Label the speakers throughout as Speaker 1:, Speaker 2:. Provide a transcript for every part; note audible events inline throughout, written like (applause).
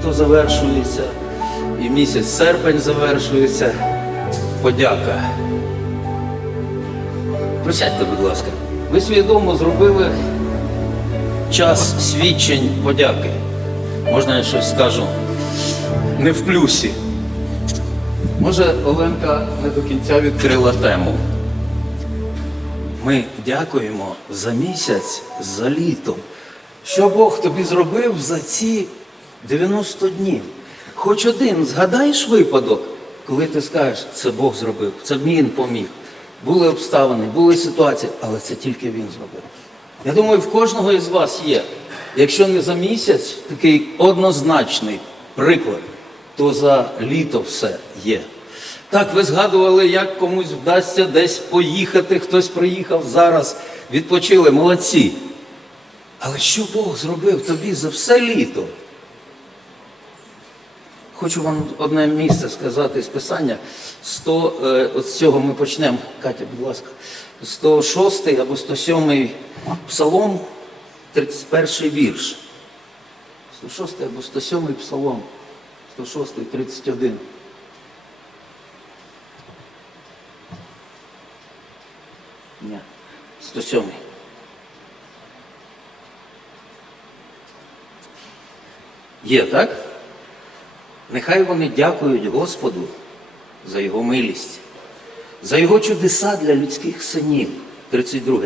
Speaker 1: літо завершується, і місяць серпень завершується. Подяка. Присядьте, будь ласка. Ви свідомо зробили час свідчень подяки. Можна я щось скажу? Не в плюсі. Може, Оленка не до кінця відкрила тему. Ми дякуємо за місяць, за літо. Що Бог тобі зробив за ці 90 днів? Хоч один згадаєш випадок, коли ти скажеш, це Бог зробив, це він поміг. Були обставини, були ситуації, але це тільки він зробив. Я думаю, в кожного із вас є. Якщо не за місяць, такий однозначний приклад, то за літо все є. Так, ви згадували, як комусь вдасться десь поїхати, хтось приїхав зараз, відпочили, молодці. Але що Бог зробив тобі за все літо? Хочу вам одне місце сказати з писання. 100, е, от з цього ми почнемо. Катя, будь ласка, 106 або 107 псалом, 31 вірш. 106 або 107 псалом, 106, 31. Ні, 107. Є, так? Нехай вони дякують Господу за Його милість, за Його чудеса для людських синів. 32.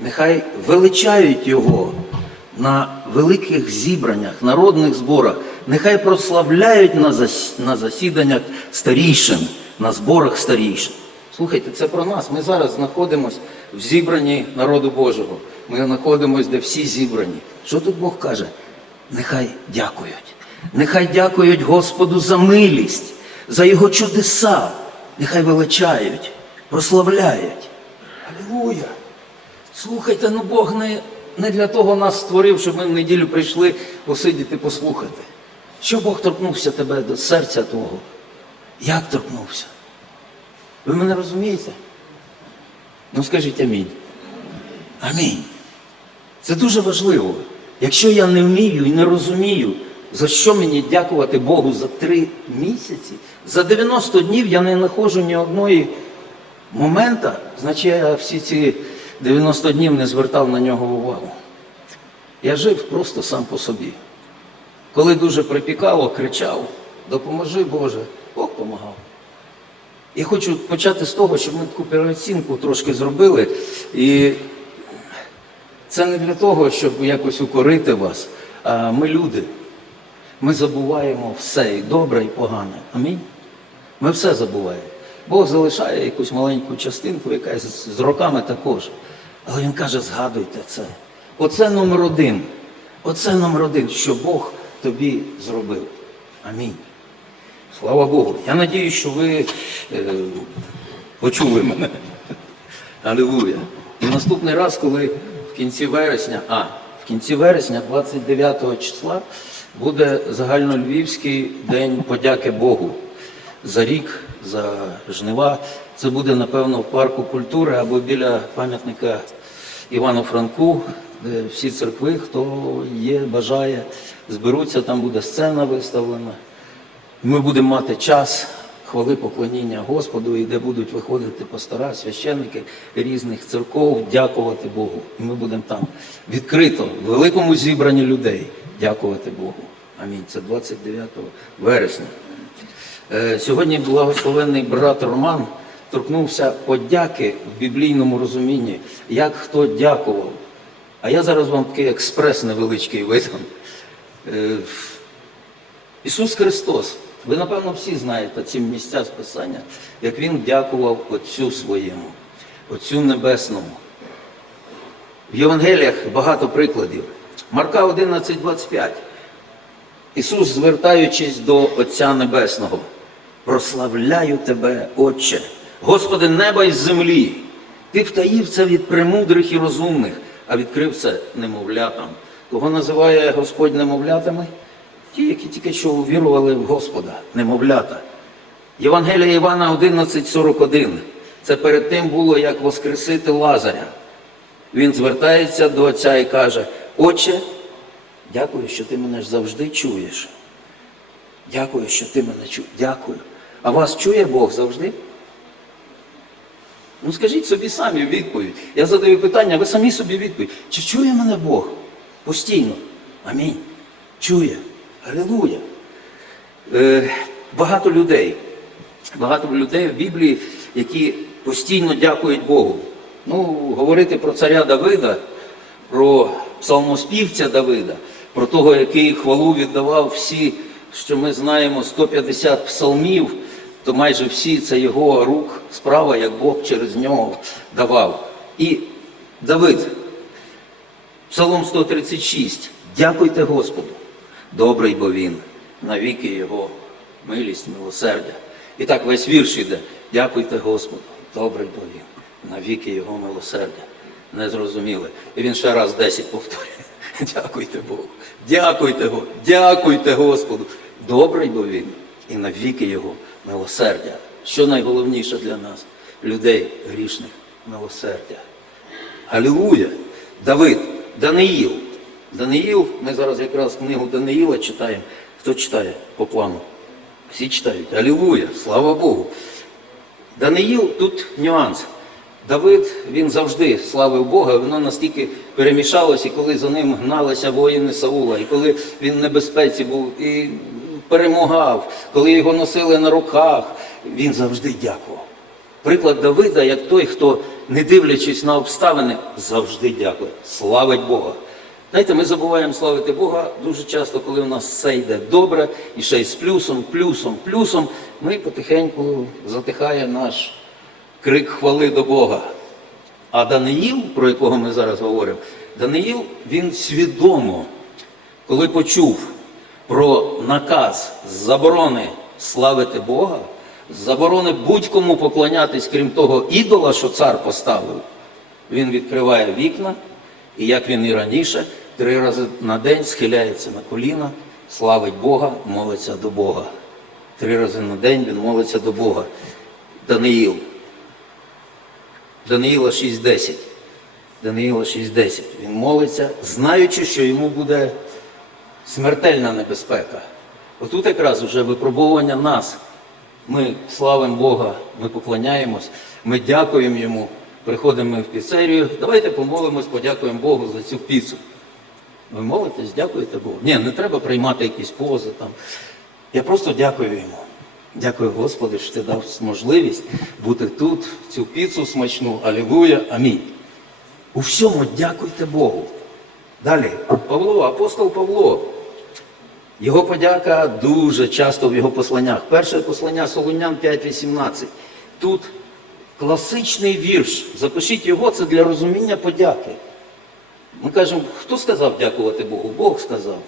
Speaker 1: Нехай величають Його на великих зібраннях, народних зборах, нехай прославляють на, засіданнях старійшин, на зборах старійшин. Слухайте, це про нас. Ми зараз знаходимося в зібранні народу Божого. Ми знаходимося, де всі зібрані. Що тут Бог каже? Нехай дякують. Нехай дякують Господу за милість, за Його чудеса. Нехай величають, прославляють. Алілуя! Слухайте, ну Бог не, не для того нас створив, щоб ми в неділю прийшли посидіти, послухати. Що Бог торкнувся тебе до серця твого? Як торкнувся? Ви мене розумієте? Ну скажіть амінь. Амінь. Це дуже важливо. Якщо я не вмію і не розумію, за що мені дякувати Богу за три місяці, за 90 днів я не знаходжу ні одної момента, значить я всі ці 90 днів не звертав на нього увагу. Я жив просто сам по собі. Коли дуже припікало, кричав, допоможи Боже, Бог помагав. Я хочу почати з того, щоб ми таку переоцінку трошки зробили. І це не для того, щоб якось укорити вас. А ми люди. Ми забуваємо все і добре, і погане. Амінь. Ми все забуваємо. Бог залишає якусь маленьку частинку, яка з роками також. Але Він каже, згадуйте це. Оце номер один. Оце номер один, що Бог тобі зробив. Амінь. Слава Богу. Я надію, що ви е, почули мене. Алілуя. І наступний раз, коли в кінці вересня, а, в кінці вересня, 29 числа, буде загальнольвівський день подяки Богу за рік, за жнива. Це буде, напевно, в парку культури або біля пам'ятника Івану Франку, де всі церкви, хто є, бажає, зберуться, там буде сцена виставлена. Ми будемо мати час хвали поклоніння Господу, і де будуть виходити пастора, священники різних церков, дякувати Богу. І ми будемо там відкрито, в великому зібранні людей дякувати Богу. Амінь. Це 29 вересня. Е, Сьогодні благословенний брат Роман торкнувся подяки в біблійному розумінні, як хто дякував. А я зараз вам такий експрес невеличкий видам. Е, Ісус Христос, ви напевно всі знаєте ці місця з Писання, як Він дякував Отцю своєму, Отцю Небесному. В Євангеліях багато прикладів. Марка 11,25. Ісус, звертаючись до Отця Небесного, прославляю Тебе, Отче, Господи неба й землі. Ти втаїв це від премудрих і розумних, а відкрив це немовлятам. Кого називає Господь немовлятами? Ті, які тільки що увірували в Господа, немовлята. Євангелія Івана 11,41. Це перед тим було, як воскресити Лазаря. Він звертається до Отця і каже: Отче, дякую, що ти мене завжди чуєш. Дякую, що ти мене чуєш. Дякую. А вас чує Бог завжди? Ну скажіть собі самі відповідь. Я задаю питання, ви самі собі відповідь. Чи чує мене Бог? Постійно. Амінь. Чує. Алілуя. Е, багато людей. Багато людей в Біблії, які постійно дякують Богу. Ну, говорити про царя Давида, про псалмоспівця Давида, про того, який хвалу віддавав всі, що ми знаємо, 150 псалмів, то майже всі це його рук справа, як Бог через нього давав. І Давид, Псалом 136. Дякуйте Господу. Добрий бо він, навіки його милість, милосердя. І так весь вірш іде. Дякуйте Господу. Добрий бо він, навіки його милосердя. Незрозуміле. І він ще раз 10 повторює. (laughs) Дякуйте Богу. Дякуйте Богу. Дякуйте Господу. Добрий бо він і навіки його милосердя. Що найголовніше для нас, людей грішних милосердя. Алілуя! Давид, Даниїл. Даниїл, ми зараз якраз книгу Даниїла читаємо. Хто читає по плану? Всі читають. Алілуя! Слава Богу! Даниїл тут нюанс. Давид він завжди славив Бога, воно настільки перемішалося, і коли за ним гналися воїни Саула, і коли він в небезпеці був і перемагав, коли його носили на руках, він завжди дякував. Приклад Давида, як той, хто, не дивлячись на обставини, завжди дякує, славить Бога. Знаєте, ми забуваємо славити Бога дуже часто, коли у нас все йде добре, і ще й з плюсом, плюсом, плюсом, ми потихеньку затихає наш крик хвали до Бога. А Даниїл, про якого ми зараз говоримо, Даниїл він свідомо, коли почув про наказ заборони славити Бога, заборони будь-кому поклонятись, крім того ідола, що цар поставив, він відкриває вікна, і як він і раніше, три рази на день схиляється на коліна, славить Бога, молиться до Бога. Три рази на день він молиться до Бога. Даниїл. Даниїла 6.10. Даниїла 6.10. Він молиться, знаючи, що йому буде смертельна небезпека. Отут якраз вже випробовування нас. Ми славимо Бога, ми поклоняємось, ми дякуємо Йому, приходимо в піцерію. Давайте помолимось, подякуємо Богу за цю піцу. Ви молитесь, дякуєте Богу. Ні, не треба приймати якісь пози там. Я просто дякую йому. Дякую, Господи, що ти дав можливість бути тут, цю піцу смачну. Алілуя, амінь. У всьому дякуйте Богу. Далі, Павло, апостол Павло. Його подяка дуже часто в його посланнях. Перше послання Солунян 5.18. Тут класичний вірш. Запишіть його, це для розуміння подяки. Ми кажемо, хто сказав дякувати Богу? Бог сказав.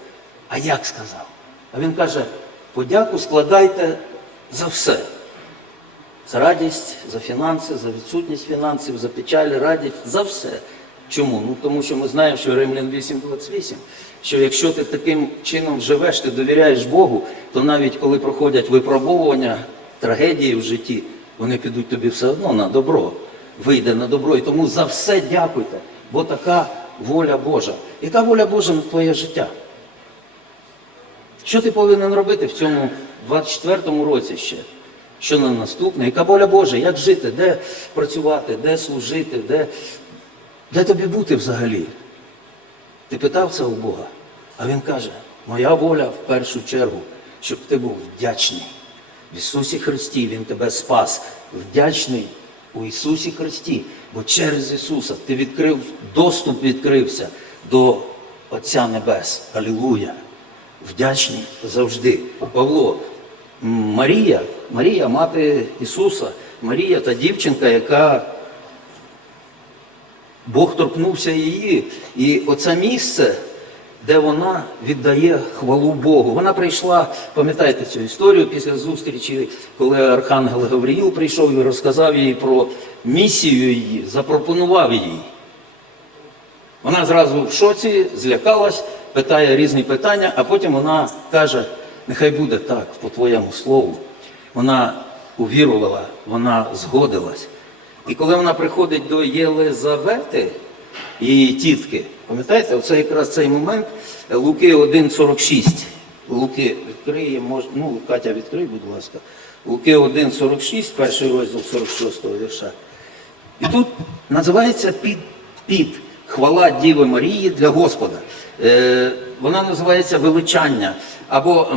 Speaker 1: А як сказав? А він каже, подяку складайте за все. За радість, за фінанси, за відсутність фінансів, за печаль, радість, за все. Чому? Ну тому що ми знаємо, що Римлян 8.28, що якщо ти таким чином живеш, ти довіряєш Богу, то навіть коли проходять випробовування, трагедії в житті, вони підуть тобі все одно на добро, вийде на добро. І тому за все дякуйте, бо така воля Божа. Яка воля Божа на твоє життя? Що ти повинен робити в цьому 24-му році ще? Що на наступне? Яка воля Божа? Як жити? Де працювати, де служити, де, де тобі бути взагалі? Ти питав це у Бога, а Він каже, моя воля в першу чергу, щоб ти був вдячний. В Ісусі Христі Він тебе спас. Вдячний у Ісусі Христі, бо через Ісуса ти відкрив, доступ відкрився до Отця Небес. Алілуя! Вдячний завжди. Павло, Марія, Марія, мати Ісуса, Марія та дівчинка, яка Бог торкнувся її. І оце місце, де вона віддає хвалу Богу. Вона прийшла, пам'ятаєте цю історію після зустрічі, коли Архангел Гавріїл прийшов і розказав їй про місію її, запропонував їй. Вона зразу в шоці, злякалась, питає різні питання, а потім вона каже, нехай буде так, по твоєму слову. Вона увірувала, вона згодилась. І коли вона приходить до Єлизавети, її тітки, пам'ятаєте, оце якраз цей момент Луки 1,46. Луки відкриє, мож... ну, Катя, відкрий, будь ласка. Луки 1,46, перший розділ 46-го вірша. І тут називається під, під хвала Діви Марії для Господа. Е, вона називається величання або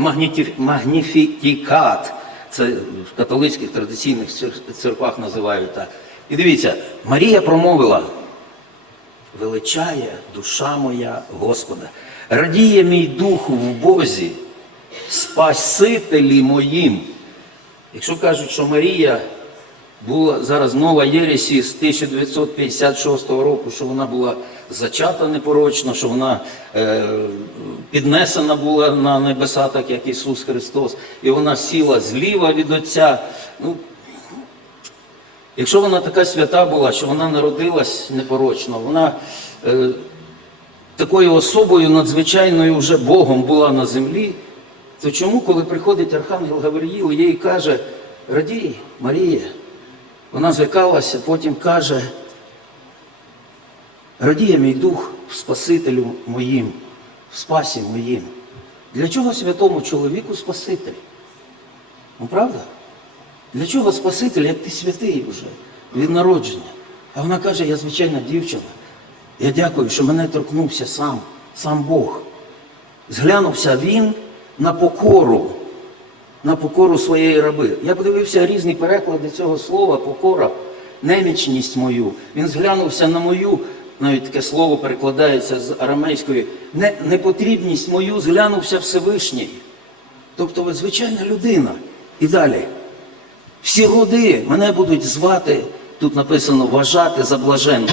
Speaker 1: магніфікат. Це в католицьких традиційних церквах називають так. І дивіться, Марія промовила: величає душа моя Господа, радіє мій дух в Бозі, Спасителі моїм. Якщо кажуть, що Марія була зараз нова Єресі з 1956 року, що вона була зачата непорочно, що вона е, піднесена була на небеса, так як Ісус Христос, і вона сіла зліва від Отця. Ну, якщо вона така свята була, що вона народилась непорочно, вона е, такою особою надзвичайною вже Богом була на землі, то чому, коли приходить Архангел Гавриїл, їй каже, радій, Марія, вона злякалася, потім каже, радіє мій дух в Спасителю моїм, в спасі моїм. Для чого святому чоловіку Спаситель? Ну, правда? Для чого Спаситель, як ти святий вже від народження? А вона каже, я звичайна дівчина. Я дякую, що мене торкнувся сам, сам Бог. Зглянувся він на покору, на покору своєї раби. Я подивився різні переклади цього слова, покора, немічність мою. Він зглянувся на мою, навіть таке слово перекладається з арамейської, не, непотрібність мою зглянувся Всевишній. Тобто ви звичайна людина. І далі. Всі роди мене будуть звати, тут написано вважати за блаженну.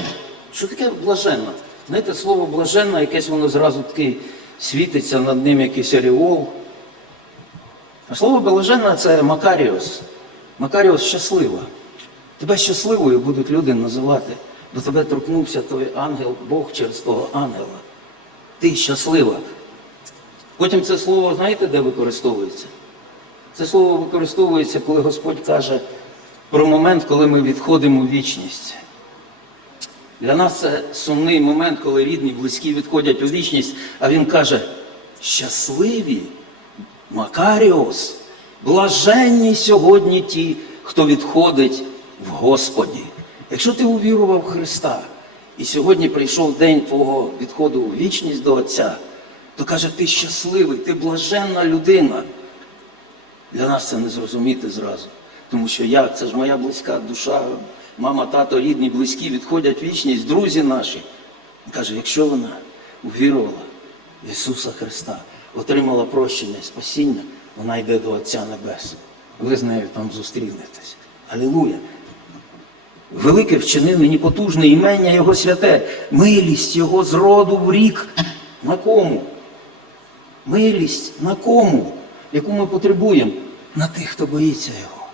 Speaker 1: Що таке блаженна? Знаєте, слово блаженна, якесь воно зразу таке світиться над ним якийсь оріол. А слово блаженна це Макаріос. Макаріос щаслива. Тебе щасливою будуть люди називати. До тебе торкнувся той ангел, Бог через того ангела. Ти щаслива. Потім це слово, знаєте, де використовується? Це слово використовується, коли Господь каже про момент, коли ми відходимо в вічність. Для нас це сумний момент, коли рідні, близькі відходять у вічність, а він каже: щасливі, Макаріос, блаженні сьогодні ті, хто відходить в Господі. Якщо ти увірував в Христа, і сьогодні прийшов день твого відходу у вічність до Отця, то каже, ти щасливий, ти блаженна людина. Для нас це не зрозуміти зразу. Тому що як? Це ж моя близька душа, мама, тато, рідні, близькі відходять в вічність, друзі наші. Він каже, якщо вона увірувала в Ісуса Христа, отримала прощення і спасіння, вона йде до Отця Небес. Ви з нею там зустрінетесь. Алілуя! Велике вчинив мені потужне імення Його святе, милість Його з роду в рік. На кому? Милість на кому? Яку ми потребуємо? На тих, хто боїться його.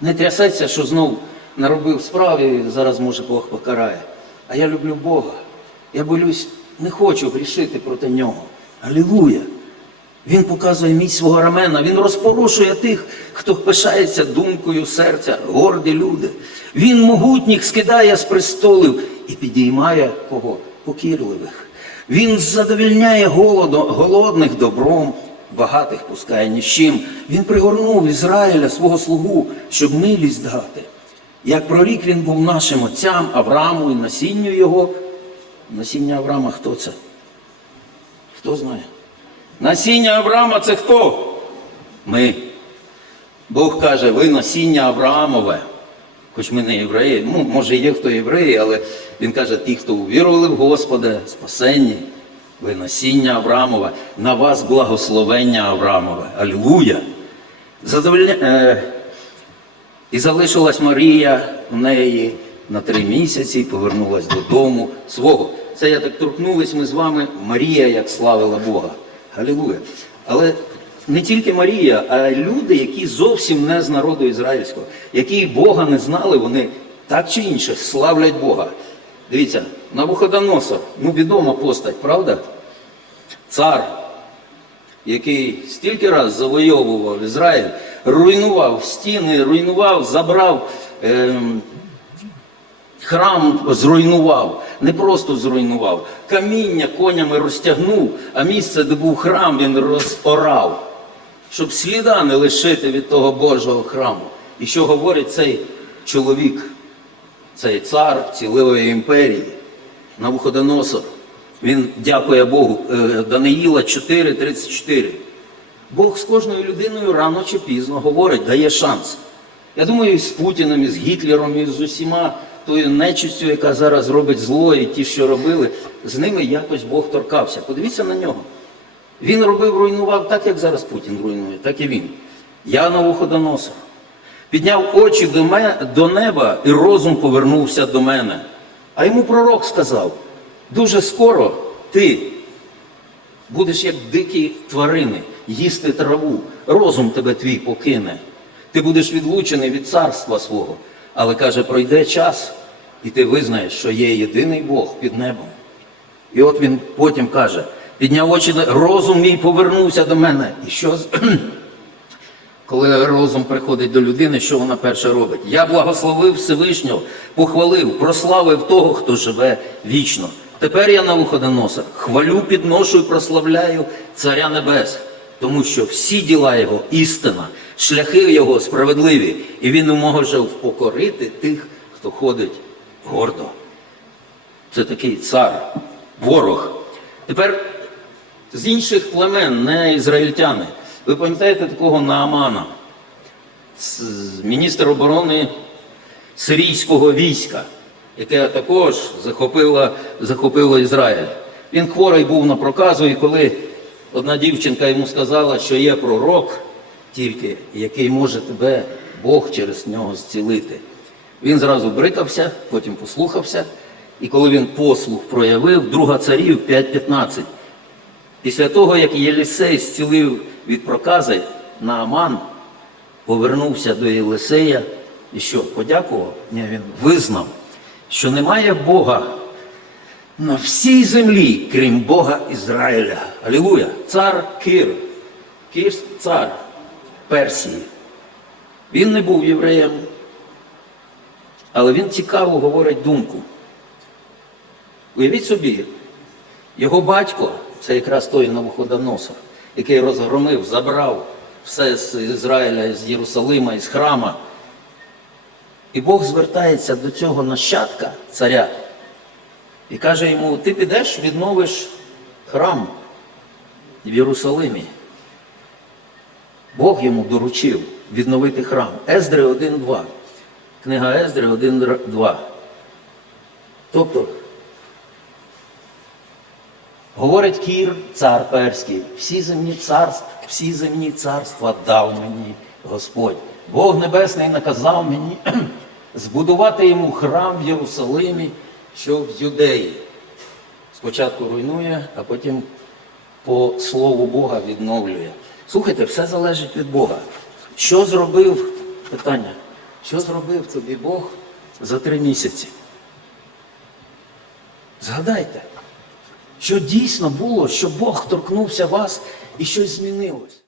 Speaker 1: Не трясеться, що знов наробив справи, зараз може Бог покарає. А я люблю Бога. Я болюсь, не хочу грішити проти нього. Алілуя! Він показує міць свого рамена, він розпорушує тих, хто пишається думкою серця, горді люди. Він могутніх скидає з престолів і підіймає кого? Покірливих. Він задовільняє голодо, голодних добром, багатих пускає ні з чим. Він пригорнув Ізраїля свого слугу, щоб милість дати. Як прорік він був нашим отцям Аврааму і насінню його. Насіння Авраама хто це? Хто знає? Насіння Авраама це хто? Ми. Бог каже, ви насіння Авраамове. Хоч ми не євреї, ну, може є хто євреї, але він каже, ті, хто увірували в Господа, спасенні, ви насіння Авраамове, на вас благословення Авраамове. Алілуя! Задовольня... Е... І залишилась Марія в неї на три місяці, повернулась додому свого. Це я так торкнулись ми з вами. Марія як славила Бога. Галілуя. Але не тільки Марія, а люди, які зовсім не з народу ізраїльського, які Бога не знали, вони так чи інше славлять Бога. Дивіться, Навуходоносор, ну відома постать, правда? Цар, який стільки раз завойовував Ізраїль, руйнував стіни, руйнував, забрав ем, Храм зруйнував, не просто зруйнував, каміння конями розтягнув, а місце, де був храм, він розорав, щоб сліда не лишити від того Божого храму. І що говорить цей чоловік, цей цар цілої імперії, Навуходоносор. Він дякує Богу. Е, Даниїла 4,34. Бог з кожною людиною рано чи пізно говорить, дає шанс. Я думаю, і з Путіним, і з Гітлером, і з усіма тою нечистю, яка зараз робить зло, і ті, що робили, з ними якось Бог торкався. Подивіться на нього. Він робив, руйнував так, як зараз Путін руйнує, так і він. Я Навуходоносор. Підняв очі до, ме, до неба, і розум повернувся до мене. А йому пророк сказав: дуже скоро ти будеш як дикі тварини, їсти траву, розум тебе твій покине. Ти будеш відлучений від царства свого. Але каже, пройде час, і ти визнаєш, що є єдиний Бог під небом. І от він потім каже: підняв очі, розум мій повернувся до мене. І що (clears throat) коли розум приходить до людини, що вона перше робить? Я благословив Всевишнього, похвалив, прославив того, хто живе вічно. Тепер я на виходоносах хвалю, підношу і прославляю Царя Небес, тому що всі діла Його істина, шляхи Його справедливі, і він може впокорити тих, хто ходить гордо. Це такий цар, ворог. Тепер з інших племен, не ізраїльтяни. Ви пам'ятаєте такого Наамана, міністр оборони сирійського війська, яке також захопило, захопило Ізраїль. Він хворий був на проказу, і коли одна дівчинка йому сказала, що є пророк тільки, який може тебе Бог через нього зцілити. Він зразу брикався, потім послухався, і коли він послух проявив, друга царів 5.15. Після того, як Єлісей зцілив від прокази, Нааман повернувся до Єлисея і що, подякував? Ні, він визнав, що немає Бога на всій землі, крім Бога Ізраїля. Алілуя! Цар Кир, Кир цар Персії. Він не був євреєм, але він цікаво говорить думку. Уявіть собі, його батько, це якраз той Навуходоносор, який розгромив, забрав все з Ізраїля, з Єрусалима, із храма. І Бог звертається до цього нащадка царя і каже йому: ти підеш, відновиш храм в Єрусалимі. Бог йому доручив відновити храм. Ездри 1.2. Книга Ездри 1.2. Тобто, Говорить Кір, цар перський, всі земні царства, всі земні царства дав мені Господь. Бог Небесний наказав мені (clears throat) збудувати йому храм в Єрусалимі, що в Юдеї. Спочатку руйнує, а потім по слову Бога відновлює. Слухайте, все залежить від Бога. Що зробив питання? Що зробив тобі Бог за три місяці? Згадайте що дійсно було, що Бог торкнувся вас і щось змінилось.